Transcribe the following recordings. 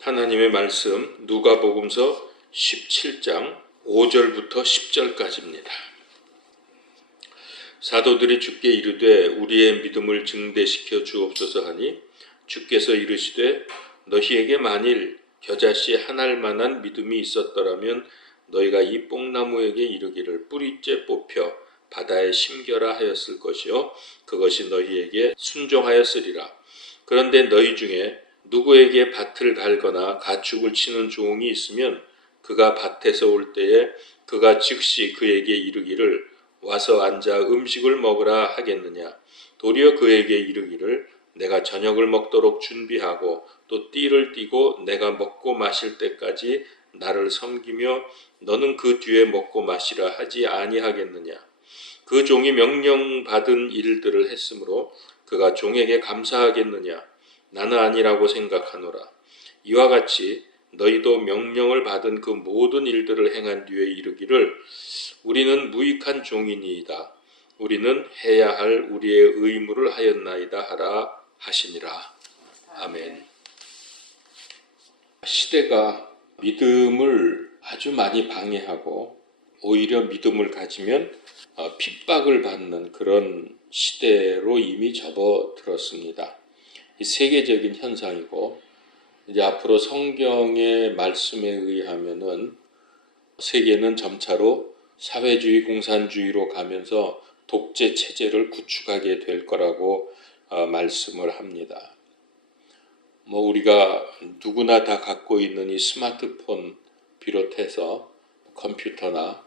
하나님의 말씀 누가복음서 17장 5절부터 10절까지입니다. 사도들이 주께 이르되 우리의 믿음을 증대시켜 주옵소서 하니 주께서 이르시되 너희에게 만일 겨자씨 한 알만한 믿음이 있었더라면 너희가 이 뽕나무에게 이르기를 뿌리째 뽑혀 바다에 심겨라 하였을 것이요 그것이 너희에게 순종하였으리라. 그런데 너희 중에 누구에게 밭을 갈거나 가축을 치는 종이 있으면 그가 밭에서 올 때에 그가 즉시 그에게 이르기를 와서 앉아 음식을 먹으라 하겠느냐. 도리어 그에게 이르기를 내가 저녁을 먹도록 준비하고 또 띠를 띠고 내가 먹고 마실 때까지 나를 섬기며 너는 그 뒤에 먹고 마시라 하지 아니하겠느냐. 그 종이 명령받은 일들을 했으므로 그가 종에게 감사하겠느냐. 나는 아니라고 생각하노라. 이와 같이 너희도 명령을 받은 그 모든 일들을 행한 뒤에 이르기를 우리는 무익한 종이니이다. 우리는 해야 할 우리의 의무를 하였나이다 하라 하시니라. 아멘. 시대가 믿음을 아주 많이 방해하고 오히려 믿음을 가지면 핍박을 받는 그런 시대로 이미 접어들었습니다. 이 세계적인 현상이고 이제 앞으로 성경의 말씀에 의하면은 세계는 점차로 사회주의 공산주의로 가면서 독재 체제를 구축하게 될 거라고 말씀을 합니다. 우리가 누구나 다 갖고 있는 이 스마트폰 비롯해서 컴퓨터나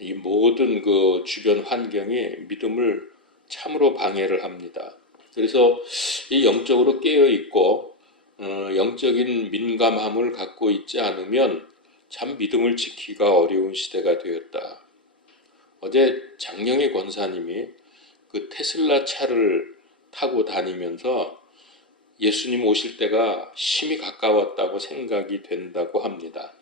이 모든 그 주변 환경이 믿음을 참으로 방해를 합니다. 그래서 이 영적으로 깨어 있고 영적인 민감함을 갖고 있지 않으면 참 믿음을 지키기가 어려운 시대가 되었다. 어제 장영애 권사님이 그 테슬라 차를 타고 다니면서 예수님 오실 때가 심히 가까웠다고 생각이 된다고 합니다.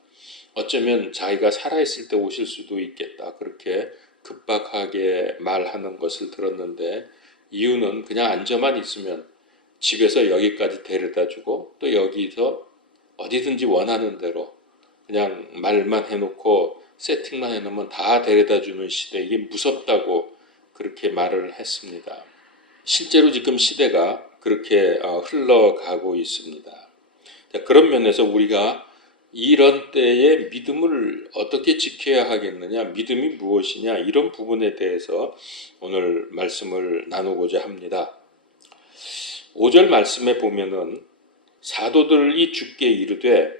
어쩌면 자기가 살아있을 때 오실 수도 있겠다. 그렇게 급박하게 말하는 것을 들었는데 이유는 그냥 앉아만 있으면 집에서 여기까지 데려다주고 또 여기서 어디든지 원하는 대로 그냥 말만 해놓고 세팅만 해놓으면 다 데려다주는 시대, 이게 무섭다고 그렇게 말을 했습니다. 실제로 지금 시대가 그렇게 흘러가고 있습니다. 그런 면에서 우리가 이런 때에 믿음을 어떻게 지켜야 하겠느냐, 믿음이 무엇이냐, 이런 부분에 대해서 오늘 말씀을 나누고자 합니다. 5절 말씀에 보면은 사도들이 주께 이르되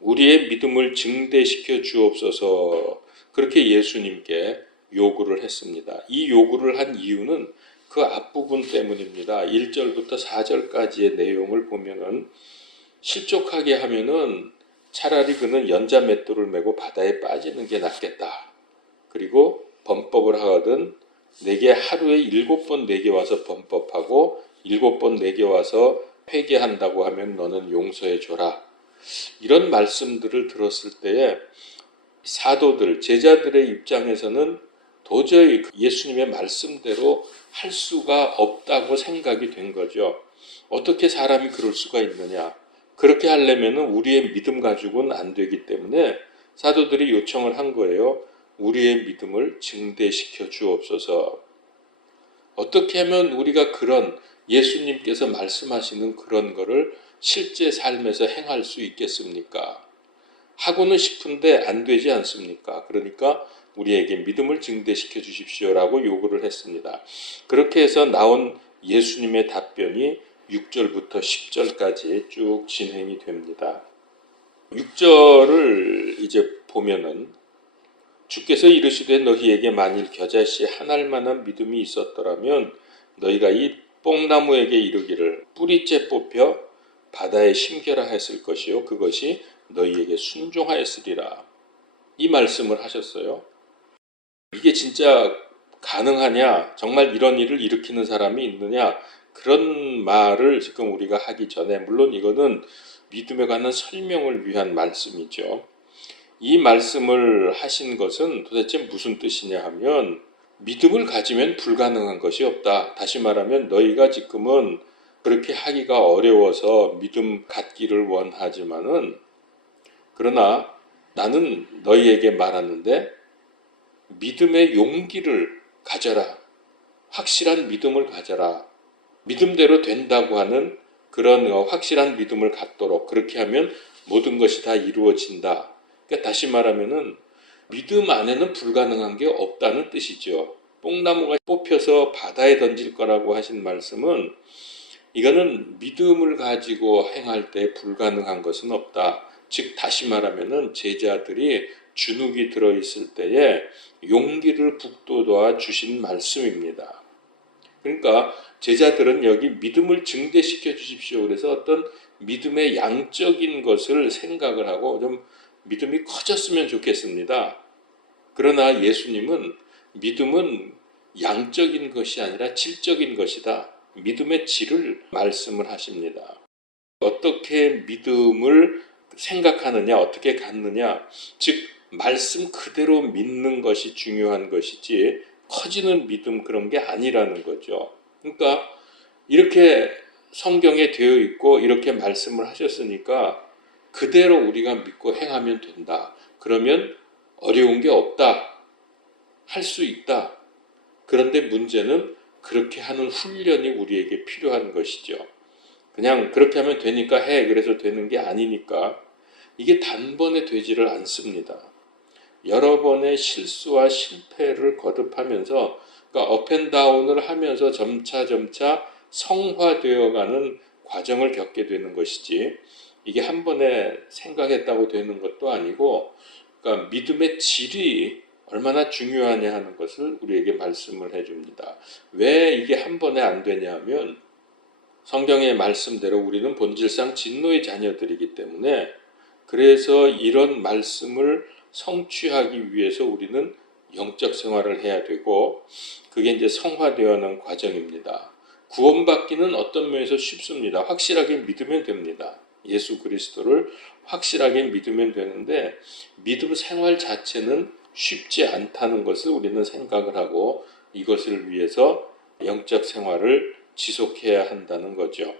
우리의 믿음을 증대시켜 주옵소서 그렇게 예수님께 요구를 했습니다. 이 요구를 한 이유는 그 앞부분 때문입니다. 1절부터 4절까지의 내용을 보면은 실족하게 하면은 차라리 그는 연자맷돌을 메고 바다에 빠지는 게 낫겠다. 그리고 범법을 하거든 내게 하루에 7번 내게 와서 범법하고 7번 내게 와서 회개한다고 하면 너는 용서해 줘라. 이런 말씀들을 들었을 때에 사도들, 제자들의 입장에서는 도저히 예수님의 말씀대로 할 수가 없다고 생각이 된 거죠. 어떻게 사람이 그럴 수가 있느냐. 그렇게 하려면 우리의 믿음 가지고는 안 되기 때문에 사도들이 요청을 한 거예요. 우리의 믿음을 증대시켜 주옵소서. 어떻게 하면 우리가 그런 예수님께서 말씀하시는 그런 거를 실제 삶에서 행할 수 있겠습니까? 하고는 싶은데 안 되지 않습니까? 그러니까 우리에게 믿음을 증대시켜 주십시오라고 요구를 했습니다. 그렇게 해서 나온 예수님의 답변이 6절부터 10절까지 쭉 진행이 됩니다. 6절을 이제 보면은 주께서 이르시되 너희에게 만일 겨자씨 한 알만한 믿음이 있었더라면 너희가 이 뽕나무에게 이르기를 뿌리째 뽑혀 바다에 심겨라 했을 것이요 그것이 너희에게 순종하였으리라. 이 말씀을 하셨어요. 이게 진짜 가능하냐? 정말 이런 일을 일으키는 사람이 있느냐? 그런 말을 지금 우리가 하기 전에 물론 이거는 믿음에 관한 설명을 위한 말씀이죠. 이 말씀을 하신 것은 도대체 무슨 뜻이냐 하면 믿음을 가지면 불가능한 것이 없다. 다시 말하면 너희가 지금은 그렇게 하기가 어려워서 믿음 갖기를 원하지만은, 그러나 나는 너희에게 말하는데 믿음의 용기를 가져라. 확실한 믿음을 가져라. 믿음대로 된다고 하는 그런 확실한 믿음을 갖도록, 그렇게 하면 모든 것이 다 이루어진다. 그러니까 다시 말하면은 믿음 안에는 불가능한 게 없다는 뜻이죠. 뽕나무가 뽑혀서 바다에 던질 거라고 하신 말씀은, 이거는 믿음을 가지고 행할 때 불가능한 것은 없다. 즉 다시 말하면은 제자들이 주눅이 들어 있을 때에 용기를 북돋아 주신 말씀입니다. 그러니까 제자들은 여기 믿음을 증대시켜 주십시오. 그래서 어떤 믿음의 양적인 것을 생각을 하고 좀 믿음이 커졌으면 좋겠습니다. 그러나 예수님은 믿음은 양적인 것이 아니라 질적인 것이다. 믿음의 질을 말씀을 하십니다. 어떻게 믿음을 생각하느냐, 어떻게 갖느냐, 즉 말씀 그대로 믿는 것이 중요한 것이지 커지는 믿음 그런 게 아니라는 거죠. 그러니까 이렇게 성경에 되어 있고 이렇게 말씀을 하셨으니까 그대로 우리가 믿고 행하면 된다. 그러면 어려운 게 없다. 할 수 있다. 그런데 문제는 그렇게 하는 훈련이 우리에게 필요한 것이죠. 그냥 그렇게 하면 되니까 해. 그래서 되는 게 아니니까 이게 단번에 되지를 않습니다. 여러 번의 실수와 실패를 거듭하면서, 그러니까 업앤다운을 하면서 점차 성화되어가는 과정을 겪게 되는 것이지, 이게 한 번에 생각했다고 되는 것도 아니고, 그러니까 믿음의 질이 얼마나 중요하냐 하는 것을 우리에게 말씀을 해줍니다. 왜 이게 한 번에 안 되냐 하면, 성경의 말씀대로 우리는 본질상 진노의 자녀들이기 때문에, 그래서 이런 말씀을 성취하기 위해서 우리는 영적 생활을 해야 되고, 그게 이제 성화되어가는 과정입니다. 구원받기는 어떤 면에서 쉽습니다. 확실하게 믿으면 됩니다. 예수 그리스도를 확실하게 믿으면 되는데, 믿음 생활 자체는 쉽지 않다는 것을 우리는 생각을 하고, 이것을 위해서 영적 생활을 지속해야 한다는 거죠.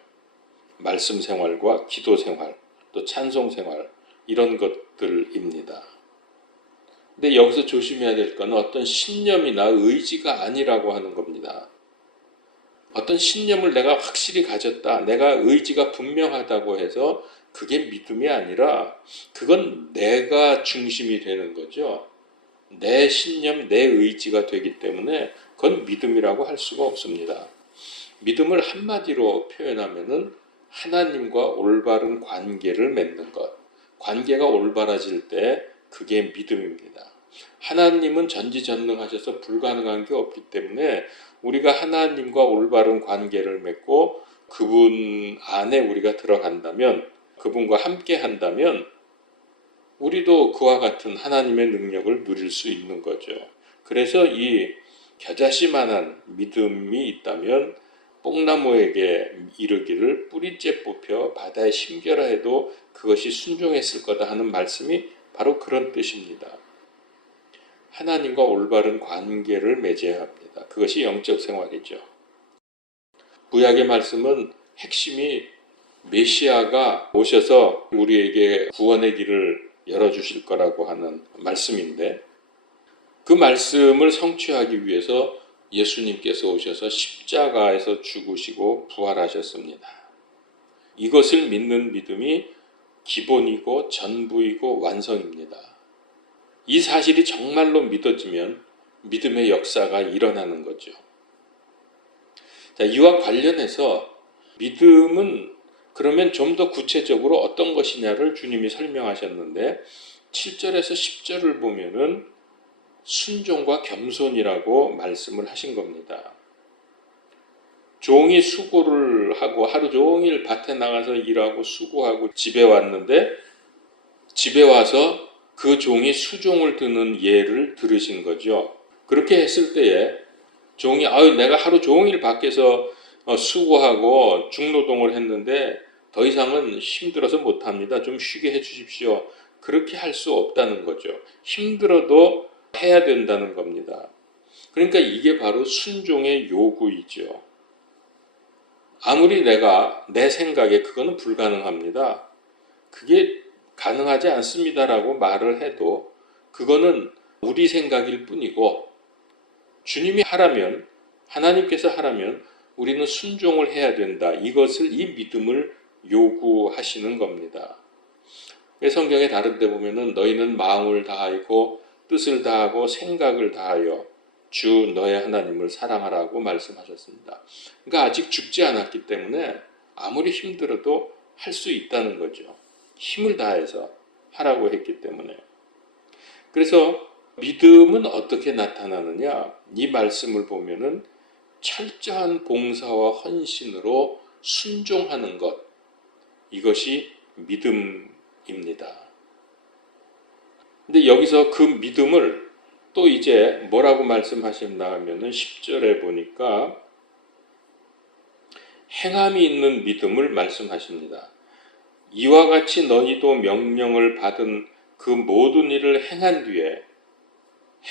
말씀 생활과 기도 생활, 또 찬송 생활, 이런 것들입니다. 근데 여기서 조심해야 될 건 어떤 신념이나 의지가 아니라고 하는 겁니다. 어떤 신념을 내가 확실히 가졌다, 내가 의지가 분명하다고 해서 그게 믿음이 아니라 그건 내가 중심이 되는 거죠. 내 신념, 내 의지가 되기 때문에 그건 믿음이라고 할 수가 없습니다. 믿음을 한마디로 표현하면은 하나님과 올바른 관계를 맺는 것. 관계가 올바라질 때 그게 믿음입니다. 하나님은 전지전능하셔서 불가능한 게 없기 때문에 우리가 하나님과 올바른 관계를 맺고 그분 안에 우리가 들어간다면, 그분과 함께 한다면 우리도 그와 같은 하나님의 능력을 누릴 수 있는 거죠. 그래서 이 겨자씨만한 믿음이 있다면 뽕나무에게 이르기를 뿌리째 뽑혀 바다에 심겨라 해도 그것이 순종했을 거다 하는 말씀이 바로 그런 뜻입니다. 하나님과 올바른 관계를 맺어야 합니다. 그것이 영적 생활이죠. 구약의 말씀은 핵심이 메시아가 오셔서 우리에게 구원의 길을 열어주실 거라고 하는 말씀인데, 그 말씀을 성취하기 위해서 예수님께서 오셔서 십자가에서 죽으시고 부활하셨습니다. 이것을 믿는 믿음이 기본이고 전부이고 완성입니다. 이 사실이 정말로 믿어지면 믿음의 역사가 일어나는 거죠. 자, 이와 관련해서 믿음은 그러면 좀 더 구체적으로 어떤 것이냐를 주님이 설명하셨는데, 7절에서 10절을 보면은 순종과 겸손이라고 말씀을 하신 겁니다. 종이 수고를 하고 하루 종일 밭에 나가서 일하고 수고하고 집에 왔는데, 집에 와서 그 종이 수종을 드는 예를 들으신 거죠. 그렇게 했을 때에 종이 내가 하루 종일 밖에서 수고하고 중노동을 했는데 더 이상은 힘들어서 못합니다. 좀 쉬게 해주십시오. 그렇게 할 수 없다는 거죠. 힘들어도 해야 된다는 겁니다. 그러니까 이게 바로 순종의 요구이죠. 아무리 내가 내 생각에 그거는 불가능합니다. 그게 가능하지 않습니다라고 말을 해도 그거는 우리 생각일 뿐이고 주님이 하라면 하나님께서 하라면 우리는 순종을 해야 된다. 이것을 이 믿음을 요구하시는 겁니다. 성경에 다른 데 보면은 너희는 마음을 다하고 뜻을 다하고 생각을 다하여 주 너의 하나님을 사랑하라고 말씀하셨습니다. 그러니까 아직 죽지 않았기 때문에 아무리 힘들어도 할 수 있다는 거죠. 힘을 다해서 하라고 했기 때문에. 그래서 믿음은 어떻게 나타나느냐? 이 말씀을 보면은 철저한 봉사와 헌신으로 순종하는 것, 이것이 믿음입니다. 근데 여기서 그 믿음을 또 이제 뭐라고 말씀하셨나 하면은 10절에 보니까 행함이 있는 믿음을 말씀하십니다. 이와 같이 너희도 명령을 받은 그 모든 일을 행한 뒤에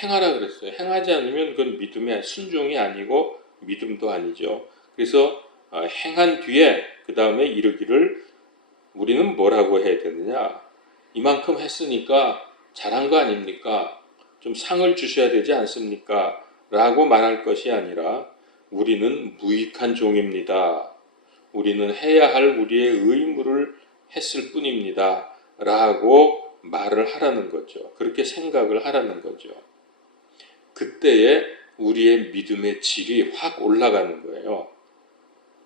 행하라 그랬어요. 행하지 않으면 그건 믿음의 순종이 아니고 믿음도 아니죠. 그래서 행한 뒤에 그 다음에 이르기를 우리는 뭐라고 해야 되느냐? 이만큼 했으니까 잘한 거 아닙니까? 좀 상을 주셔야 되지 않습니까? 라고 말할 것이 아니라 우리는 무익한 종입니다. 우리는 해야 할 우리의 의무를 했을 뿐입니다. 라고 말을 하라는 거죠. 그렇게 생각을 하라는 거죠. 그때에 우리의 믿음의 질이 확 올라가는 거예요.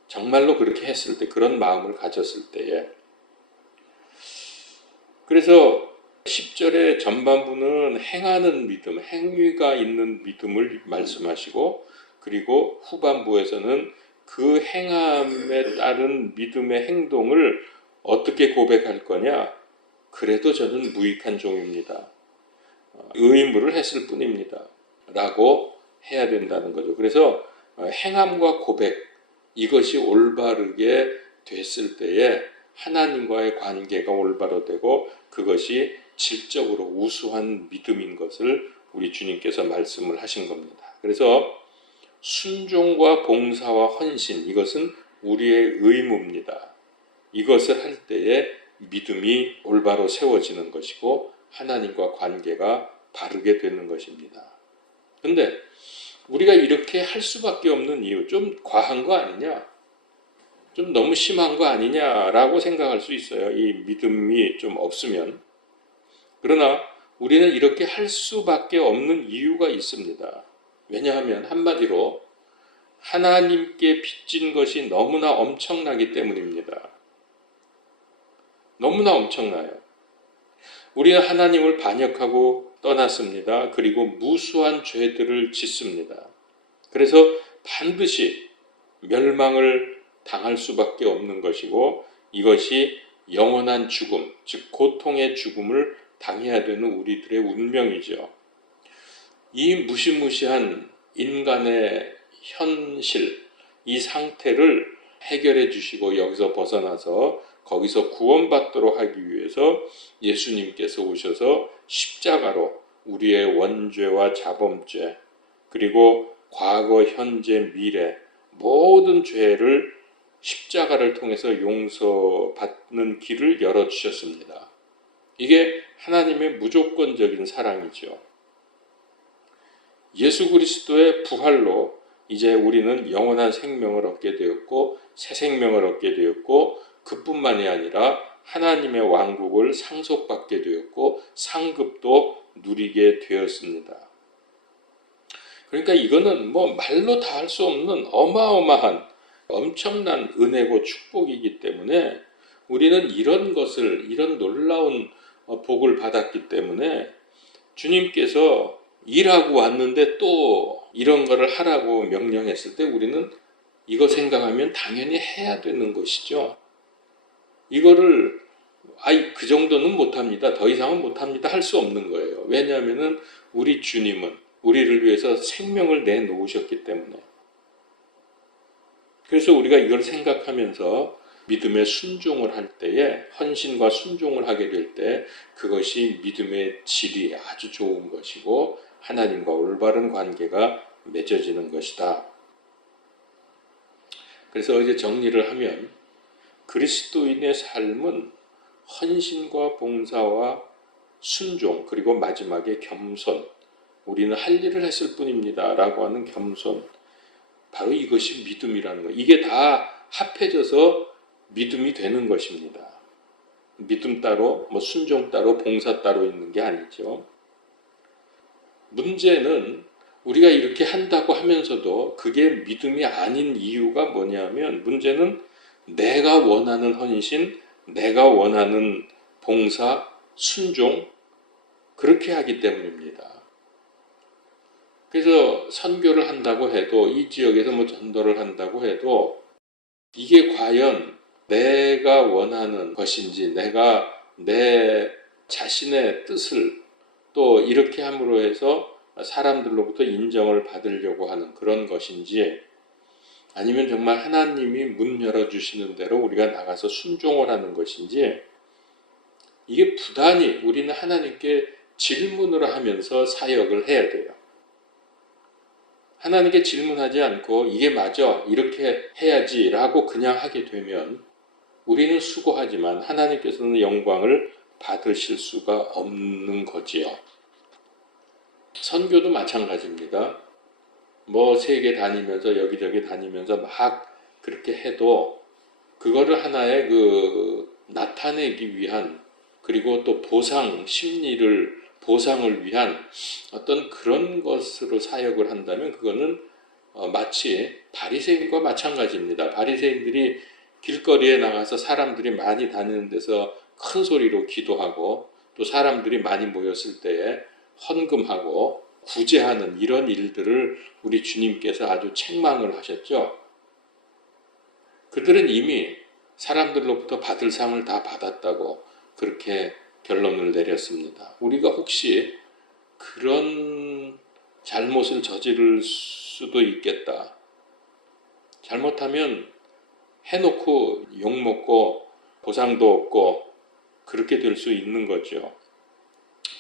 정말로 그렇게 했을 때, 그런 마음을 가졌을 때에. 그래서 10절의 전반부는 행하는 믿음, 행위가 있는 믿음을 말씀하시고, 그리고 후반부에서는 그 행함에 따른 믿음의 행동을 어떻게 고백할 거냐? 그래도 저는 무익한 종입니다. 의무를 했을 뿐입니다. 라고 해야 된다는 거죠. 그래서 행함과 고백, 이것이 올바르게 됐을 때에 하나님과의 관계가 올바로 되고 그것이 질적으로 우수한 믿음인 것을 우리 주님께서 말씀을 하신 겁니다. 그래서 순종과 봉사와 헌신, 이것은 우리의 의무입니다. 이것을 할 때에 믿음이 올바로 세워지는 것이고 하나님과 관계가 바르게 되는 것입니다. 근데 우리가 이렇게 할 수밖에 없는 이유, 좀 과한 거 아니냐? 좀 너무 심한 거 아니냐라고 생각할 수 있어요. 이 믿음이 좀 없으면. 그러나 우리는 이렇게 할 수밖에 없는 이유가 있습니다. 왜냐하면 한마디로 하나님께 빚진 것이 너무나 엄청나기 때문입니다. 너무나 엄청나요. 우리는 하나님을 반역하고 떠났습니다. 그리고 무수한 죄들을 짓습니다. 그래서 반드시 멸망을 당할 수밖에 없는 것이고 이것이 영원한 죽음, 즉 고통의 죽음을 당해야 되는 우리들의 운명이죠. 이 무시무시한 인간의 현실, 이 상태를 해결해 주시고 여기서 벗어나서 거기서 구원받도록 하기 위해서 예수님께서 오셔서 십자가로 우리의 원죄와 자범죄 그리고 과거, 현재, 미래 모든 죄를 십자가를 통해서 용서받는 길을 열어주셨습니다. 이게 하나님의 무조건적인 사랑이죠. 예수 그리스도의 부활로 이제 우리는 영원한 생명을 얻게 되었고 새 생명을 얻게 되었고 그뿐만이 아니라 하나님의 왕국을 상속받게 되었고 상급도 누리게 되었습니다. 그러니까 이거는 뭐 말로 다 할 수 없는 어마어마한 엄청난 은혜고 축복이기 때문에 우리는 이런 것을 이런 놀라운 복을 받았기 때문에 주님께서 일하고 왔는데 또 이런 거를 하라고 명령했을 때 우리는 이거 생각하면 당연히 해야 되는 것이죠. 이거를 그 정도는 못합니다. 더 이상은 못합니다. 할 수 없는 거예요. 왜냐하면 우리 주님은 우리를 위해서 생명을 내놓으셨기 때문에. 그래서 우리가 이걸 생각하면서 믿음의 순종을 할 때에 헌신과 순종을 하게 될 때 그것이 믿음의 질이 아주 좋은 것이고 하나님과 올바른 관계가 맺어지는 것이다. 그래서 이제 정리를 하면 그리스도인의 삶은 헌신과 봉사와 순종, 그리고 마지막에 겸손, 우리는 할 일을 했을 뿐입니다 라고 하는 겸손, 바로 이것이 믿음이라는 거. 이게 다 합해져서 믿음이 되는 것입니다. 믿음 따로, 순종 따로, 봉사 따로 있는 게 아니죠. 문제는 우리가 이렇게 한다고 하면서도 그게 믿음이 아닌 이유가 뭐냐면, 문제는 내가 원하는 헌신, 내가 원하는 봉사, 순종, 그렇게 하기 때문입니다. 그래서 선교를 한다고 해도, 이 지역에서 전도를 한다고 해도 이게 과연 내가 원하는 것인지, 내가 내 자신의 뜻을 또 이렇게 함으로 해서 사람들로부터 인정을 받으려고 하는 그런 것인지, 아니면 정말 하나님이 문 열어주시는 대로 우리가 나가서 순종을 하는 것인지, 이게 부단히 우리는 하나님께 질문을 하면서 사역을 해야 돼요. 하나님께 질문하지 않고 이게 맞아, 이렇게 해야지 라고 그냥 하게 되면 우리는 수고하지만 하나님께서는 영광을 받으실 수가 없는 거지요. 선교도 마찬가지입니다. 세계 다니면서 여기저기 다니면서 막 그렇게 해도 그거를 하나의 나타내기 위한, 그리고 또 보상을 위한 어떤 그런 것으로 사역을 한다면 그거는 마치 바리새인과 마찬가지입니다. 바리새인들이 길거리에 나가서 사람들이 많이 다니는 데서 큰 소리로 기도하고, 또 사람들이 많이 모였을 때에 헌금하고 구제하는 이런 일들을 우리 주님께서 아주 책망을 하셨죠. 그들은 이미 사람들로부터 받을 상을 다 받았다고 그렇게 결론을 내렸습니다. 우리가 혹시 그런 잘못을 저지를 수도 있겠다. 잘못하면 해놓고 욕먹고 보상도 없고 그렇게 될 수 있는 거죠.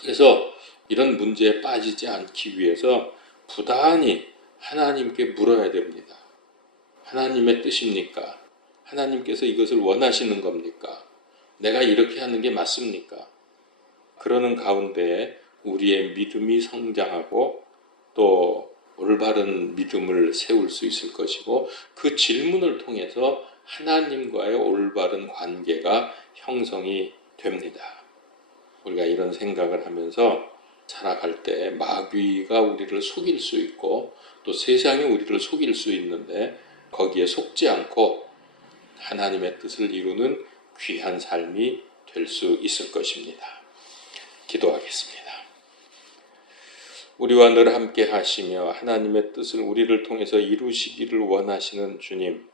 그래서 이런 문제에 빠지지 않기 위해서 부단히 하나님께 물어야 됩니다. 하나님의 뜻입니까? 하나님께서 이것을 원하시는 겁니까? 내가 이렇게 하는 게 맞습니까? 그러는 가운데에 우리의 믿음이 성장하고 또 올바른 믿음을 세울 수 있을 것이고, 그 질문을 통해서 하나님과의 올바른 관계가 형성이 됩니다. 우리가 이런 생각을 하면서 살아갈 때 마귀가 우리를 속일 수 있고 또 세상이 우리를 속일 수 있는데, 거기에 속지 않고 하나님의 뜻을 이루는 귀한 삶이 될 수 있을 것입니다. 기도하겠습니다. 우리와 늘 함께 하시며 하나님의 뜻을 우리를 통해서 이루시기를 원하시는 주님,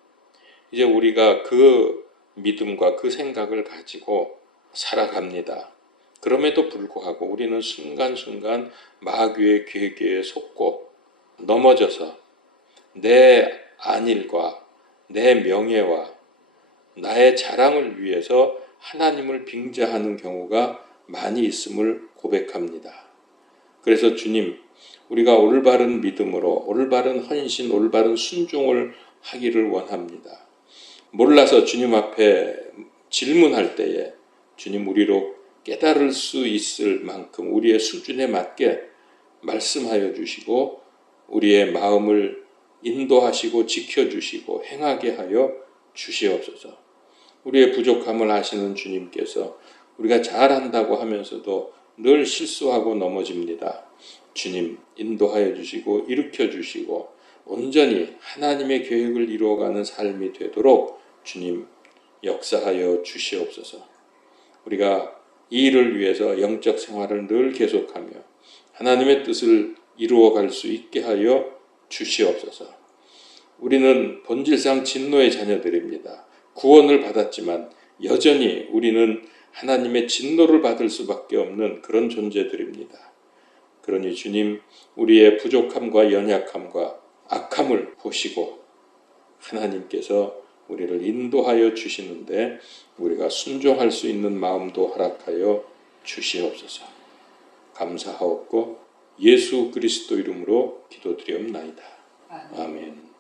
이제 우리가 그 믿음과 그 생각을 가지고 살아갑니다. 그럼에도 불구하고 우리는 순간순간 마귀의 괴계에 속고 넘어져서 내 안일과 내 명예와 나의 자랑을 위해서 하나님을 빙자하는 경우가 많이 있음을 고백합니다. 그래서 주님, 우리가 올바른 믿음으로 올바른 헌신, 올바른 순종을 하기를 원합니다. 몰라서 주님 앞에 질문할 때에 주님, 우리로 깨달을 수 있을 만큼 우리의 수준에 맞게 말씀하여 주시고 우리의 마음을 인도하시고 지켜주시고 행하게 하여 주시옵소서. 우리의 부족함을 아시는 주님께서 우리가 잘한다고 하면서도 늘 실수하고 넘어집니다. 주님, 인도하여 주시고 일으켜 주시고 온전히 하나님의 계획을 이루어가는 삶이 되도록 주님 역사하여 주시옵소서. 우리가 이 일을 위해서 영적 생활을 늘 계속하며 하나님의 뜻을 이루어갈 수 있게 하여 주시옵소서. 우리는 본질상 진노의 자녀들입니다. 구원을 받았지만 여전히 우리는 하나님의 진노를 받을 수밖에 없는 그런 존재들입니다. 그러니 주님, 우리의 부족함과 연약함과 악함을 보시고 하나님께서 우리를 인도하여 주시는데 우리가 순종할 수 있는 마음도 허락하여 주시옵소서. 감사하옵고 예수 그리스도 이름으로 기도드리옵나이다. 아멘.